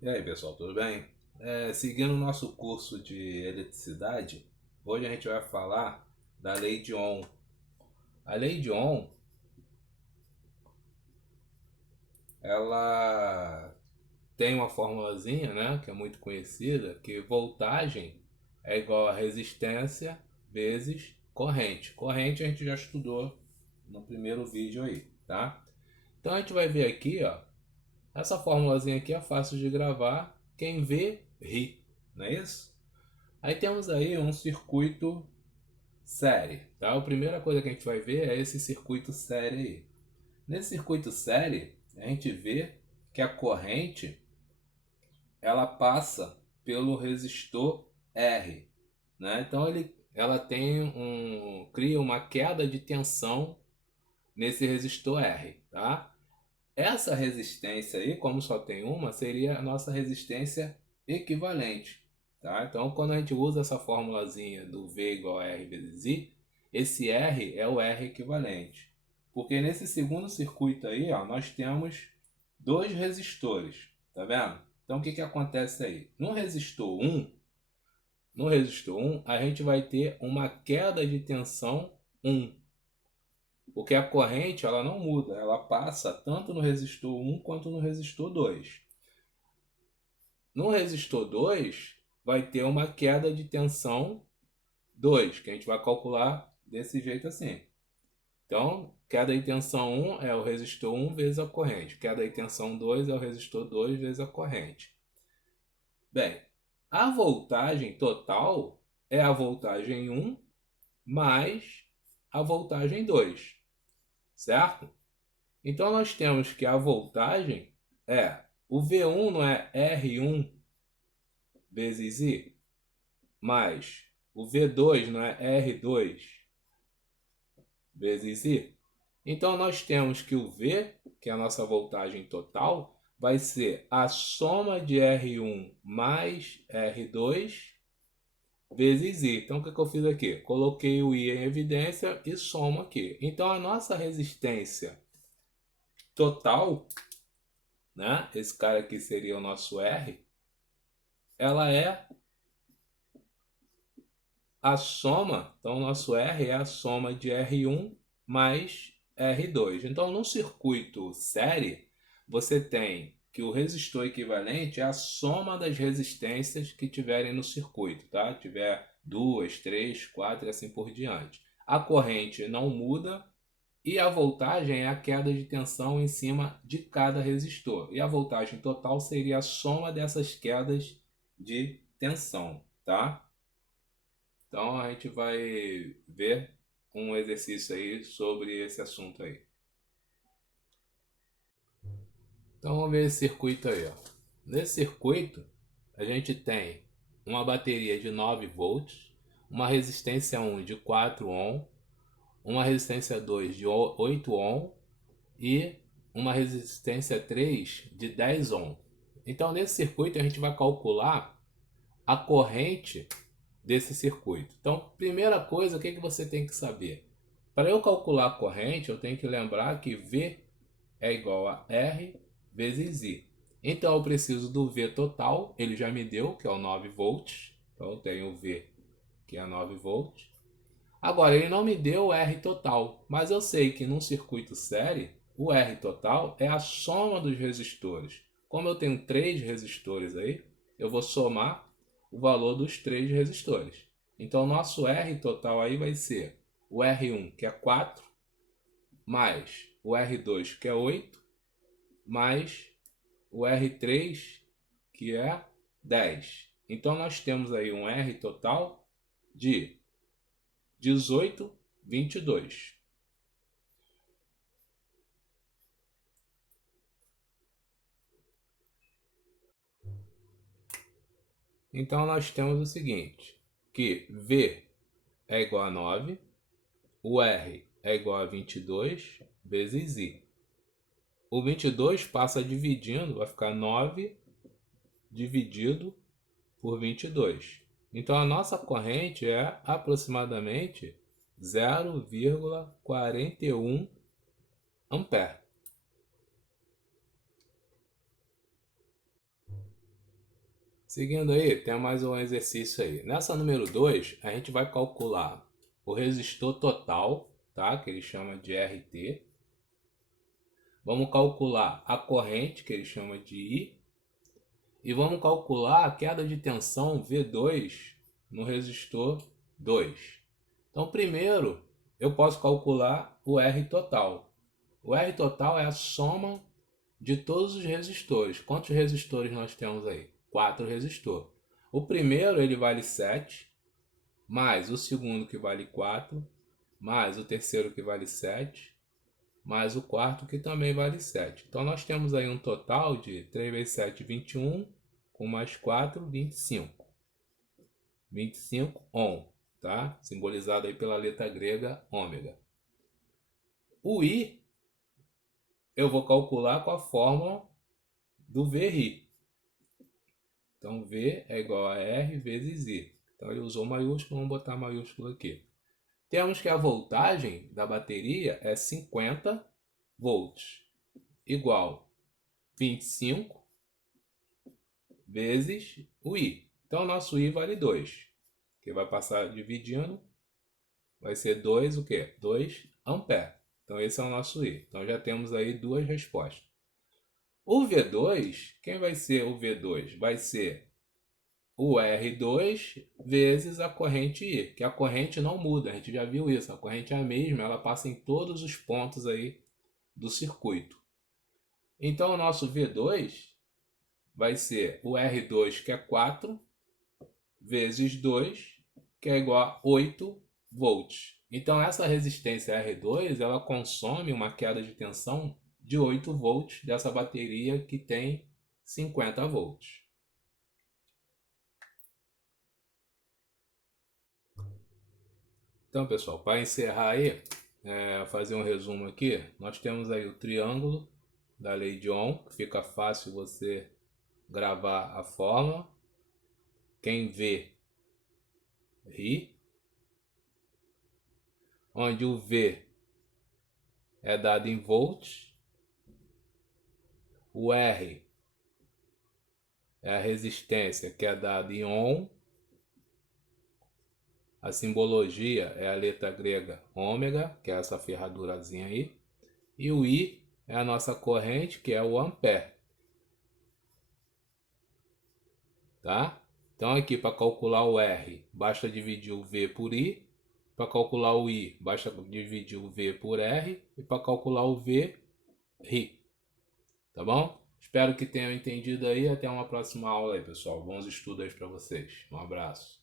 E aí, pessoal, tudo bem? Seguindo o nosso curso de eletricidade, hoje a gente vai falar da lei de Ohm. A lei de Ohm, ela tem uma formulazinha, né, que é muito conhecida, que voltagem é igual a resistência vezes corrente. Corrente a gente já estudou no primeiro vídeo aí, tá? Então a gente vai ver aqui, ó, essa formulazinha aqui é fácil de gravar, quem vê, ri, não é isso? Aí temos aí um circuito série, tá? A primeira coisa que a gente vai ver é esse circuito série aí. Nesse circuito série, a gente vê que a corrente ela passa pelo resistor R, né? Então ela cria uma queda de tensão nesse resistor R, tá? Essa resistência aí, como só tem uma, seria a nossa resistência equivalente, tá? Então, quando a gente usa essa formulazinha do V igual a R vezes I, esse R é o R equivalente. Porque nesse segundo circuito aí, ó, nós temos dois resistores, tá vendo? Então, o que acontece aí? No resistor 1, a gente vai ter uma queda de tensão 1, porque a corrente ela não muda, ela passa tanto no resistor 1 quanto no resistor 2. No resistor 2 vai ter uma queda de tensão 2, que a gente vai calcular desse jeito assim. Então, queda de tensão 1 é o resistor 1 vezes a corrente. Queda de tensão 2 é o resistor 2 vezes a corrente. Bem, a voltagem total é a voltagem 1 mais a voltagem 2, certo? Então nós temos que a voltagem é o V1 não é R1 vezes I, mais o V2 não é R2 vezes I. Então nós temos que o V, que é a nossa voltagem total, vai ser a soma de R1 mais R2 vezes I. Então o que eu fiz aqui? Coloquei o I em evidência e somo aqui. Então a nossa resistência total, né? Esse cara aqui seria o nosso R, ela é a soma, então o nosso R é a soma de R1 mais R2. Então no circuito série, você tem que o resistor equivalente é a soma das resistências que tiverem no circuito, tá? Tiver duas, três, quatro e assim por diante. A corrente não muda e a voltagem é a queda de tensão em cima de cada resistor. E a voltagem total seria a soma dessas quedas de tensão, tá? Então a gente vai ver um exercício aí sobre esse assunto aí. Então vamos ver esse circuito aí, ó. Nesse circuito, a gente tem uma bateria de 9 volts, uma resistência 1 de 4 ohm, uma resistência 2 de 8 ohm e uma resistência 3 de 10 ohm. Então nesse circuito a gente vai calcular a corrente desse circuito. Então, primeira coisa, o que você tem que saber? Para eu calcular a corrente, eu tenho que lembrar que V é igual a R vezes I. Então, eu preciso do V total, ele já me deu, que é o 9 volts. Então, eu tenho o V, que é 9 volts. Agora, ele não me deu o R total, mas eu sei que num circuito série, o R total é a soma dos resistores. Como eu tenho três resistores aí, eu vou somar o valor dos três resistores. Então, nosso R total aí vai ser o R1, que é 4, mais o R2, que é 8, mais o R3, que é 10. Então, nós temos aí um R total de 18,22. Então nós temos o seguinte, que V é igual a 9, o R é igual a 22 vezes I. O 22 passa dividindo, vai ficar 9 dividido por 22. Então a nossa corrente é aproximadamente 0,41 ampere. Seguindo aí, tem mais um exercício aí. Nessa número 2, a gente vai calcular o resistor total, tá? Que ele chama de RT. Vamos calcular a corrente, que ele chama de I. E vamos calcular a queda de tensão V2 no resistor 2. Então, primeiro, eu posso calcular o R total. O R total é a soma de todos os resistores. Quantos resistores nós temos aí? 4 resistores. O primeiro ele vale 7, mais o segundo que vale 4, mais o terceiro que vale 7, mais o quarto que também vale 7. Então nós temos aí um total de 3 vezes 7, 21, com mais 4, 25. 25 ohm, tá? Simbolizado aí pela letra grega ômega. O I eu vou calcular com a fórmula do VRI. Então V é igual a R vezes I. Então ele usou maiúsculo, vamos botar maiúsculo aqui. Temos que a voltagem da bateria é 50 volts, igual 25 vezes o I. Então nosso I vale 2, que vai passar dividindo, vai ser 2 o quê? 2 ampere. Então esse é o nosso I. Então já temos aí duas respostas. O V2, quem vai ser o V2? Vai ser o R2 vezes a corrente I, que a corrente não muda, a gente já viu isso, a corrente é a mesma, ela passa em todos os pontos aí do circuito. Então o nosso V2 vai ser o R2, que é 4, vezes 2, que é igual a 8 volts. Então essa resistência R2, ela consome uma queda de tensão de 8 volts dessa bateria que tem 50 volts. Então, pessoal, para encerrar aí, fazer um resumo aqui, nós temos aí o triângulo da lei de Ohm, que fica fácil você gravar a fórmula. Quem vê, ri. Onde o V é dado em volts, o R é a resistência, que é dada em ohm, a simbologia é a letra grega ômega, que é essa ferradurazinha aí, e o I é a nossa corrente, que é o ampere. Tá? Então aqui para calcular o R, basta dividir o V por I. Para calcular o I, basta dividir o V por R. E para calcular o V, RI. Tá bom? Espero que tenham entendido aí. Até uma próxima aula aí, pessoal. Bons estudos aí para vocês. Um abraço.